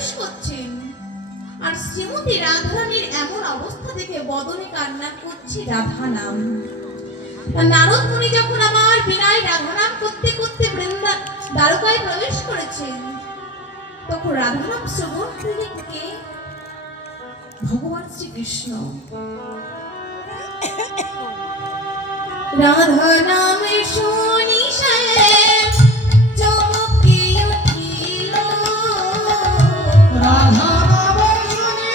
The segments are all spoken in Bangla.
প্রবেশ করছেন। আর শ্রীমতী রাধারানীর এমন অবস্থা দেখে বদনে কান্না করছে রাধা নাম। নারদ মুনি যখন আমার বিনায় রাধা নাম করতে করতে বৃন্দা দ্বারকায় প্রবেশ করেছেন, তখন রাধা নাম শ্রবণ করলেন কে? ভগবান শ্রীকৃষ্ণ। রাধা নামে শুনি চমকে উঠিল, রাধা নামে শুনি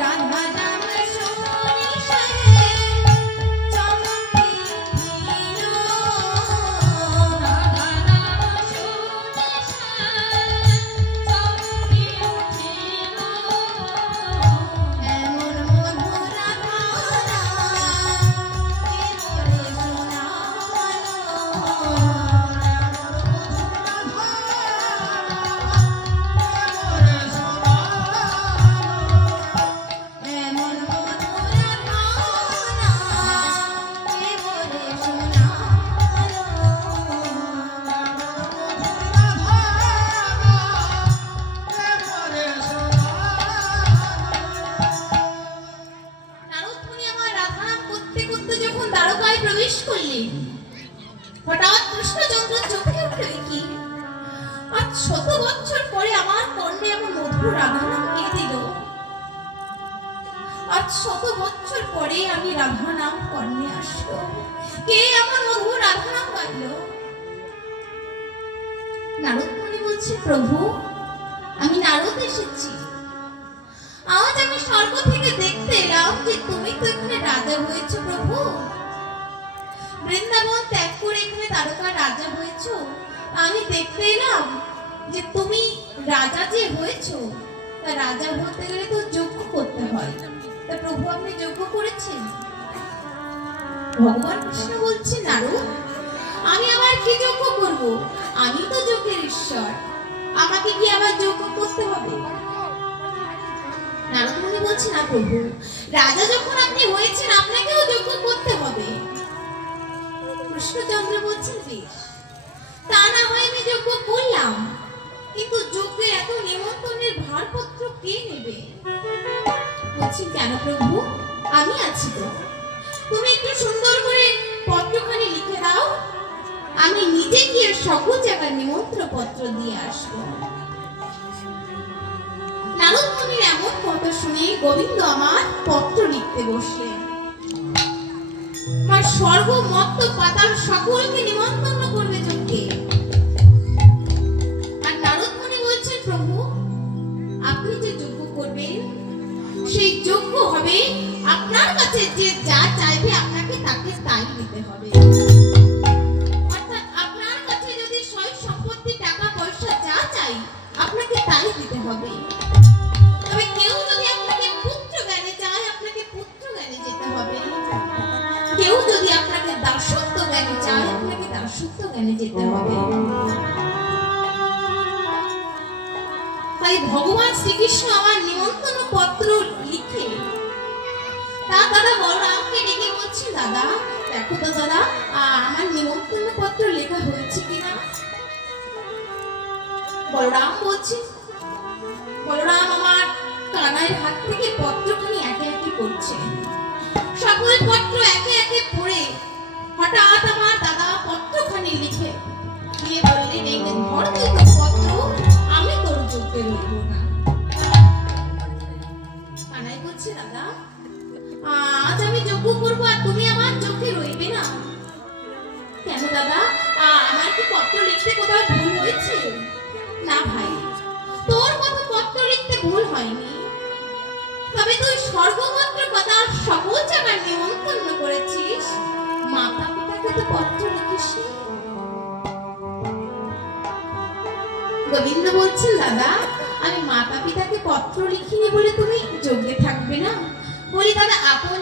রাধা নামে শুনি চমকে উঠিল, রাধা নাম শুনি চমকে উঠিল, এমন মধুরা ধারা কে মোরে শোনালো, এমন মধুরা ধারা কে মোরে নারদ মুনি আমার রাধা নাম করতে করতে যখন দ্বারকায় প্রবেশ করলেন, হঠাৎ কৃষ্ণচন্দ্র চোখে উঠল কি? আজ 100 বছর পরে আমার কর্ণে এমন মধুর রাধা নাম কে দিল? আজ 100 বছর পরে আমি রাধা নাম কর্ণে আসলো, কে এমন মধুর রাধা নাম গাইল? নারদ মুনি বলছে, প্রভু আমি নারদ এসেছি। আজ আমি স্বর্গ থেকে দেখতে এলাম যে তুমি তো এখানে রাজা হয়েছো প্রভু। বৃন্দাবন ত্যাগ করে এখানে দ্বারকার রাজা হয়েছো। আমি দেখতে এলাম যে তুমি রাজা যে হয়েছো, তা রাজা হতে গেলে তো যজ্ঞ করতে হয়। তা প্রভু আপনি যজ্ঞ করেছেন? ভগবান কৃষ্ণ বলছে, নারদ আমি আবার কি যজ্ঞ করব? আমি তো যজ্ঞের ঈশ্বর, আমাকে কি আবার যজ্ঞ করতে হবে? নারদ মুনি বলছে, না প্রভু, রাজা যখন আপনি হয়েছেন আপনাকেও যজ্ঞ করতে হবে। কৃষ্ণচন্দ্র বলছেন, বেশ, তা না হয় আমি যজ্ঞ করলাম, কিন্তু যজ্ঞের এত নিমন্ত্রণের ভারপত্র কে নেবে? বলছেন, কেন প্রভু, আমি আছি তো। তুমি একটু সুন্দর করে পত্রখানি লিখে দাও, আমি নিজে গিয়ে সকল জায়গায় নিমন্ত্রণ পত্র দিয়ে আসবো। নারদ মুনির এমন কথা শুনে গোবিন্দ আমার পত্র লিখতে বসলেন। আমার স্বর্গ মত্ত পাতাল সকলকে নিমন্ত্রণ করবে যজ্ঞে। আর নারদ মুনি বলছেন, প্রভু আপনি যে যজ্ঞ করবেন সেই যজ্ঞ হবে আপনার কাছে যে যা চাইবে আপনাকে তাকে তাই দিতে হবে। অর্থাৎ আপনার কাছে যদি সয় সম্পত্তি টাকা পয়সা যা চাই আপনাকে তাই দিতে হবে। তবে কেউ যদি আপনাকে পুত্র জ্ঞানে চায় আপনাকে পুত্র জ্ঞানে যেতে হবে, কেউ যদি আপনাকে দাসত্ব জ্ঞানে চায় আপনাকে দাসত্ব জ্ঞানে যেতে হবে। তাই ভগবান শ্রীকৃষ্ণ আমার নিমন্ত্রণ পত্র লিখে তার দাদা বলরামকে ডেকে বলছে, দাদা দেখো তো দাদা আমার নিমন্ত্রণ পত্র লেখা হয়েছে কিনা। বলরাম বলছে, বলরাম আমার কানাইয়ের হাত থেকে পত্রখানি একে একে পড়ছে। সকল পত্র একে একে পড়ে হঠাৎ আমার দাদা পত্রখানি লিখে দিয়ে বললেন, এই ধর তুই তোর পত্র, আমি তোর যজ্ঞে রইব না। কানাই বলছে, দাদা আজ আমি যজ্ঞ করবো আর তুমি আমার যজ্ঞে রইবে না কেন? দাদা আমার কি পত্র লিখতে কোথাও ভুল হয়েছে? না ভাই, তোর মতো পত্র লিখতে ভুল হয়নি, তবে তুই সর্বমাত্র কথা সকল জায়গায় নিমন্ত্রণ করেছিস, মাতা পিতাকে তো পত্র লিখিস। গোবিন্দ বলছেন, দাদা আমি মাতা পিতাকে পত্র লিখিনি বলে তুমি যজ্ঞে থাকবে না? বলি দাদা আপন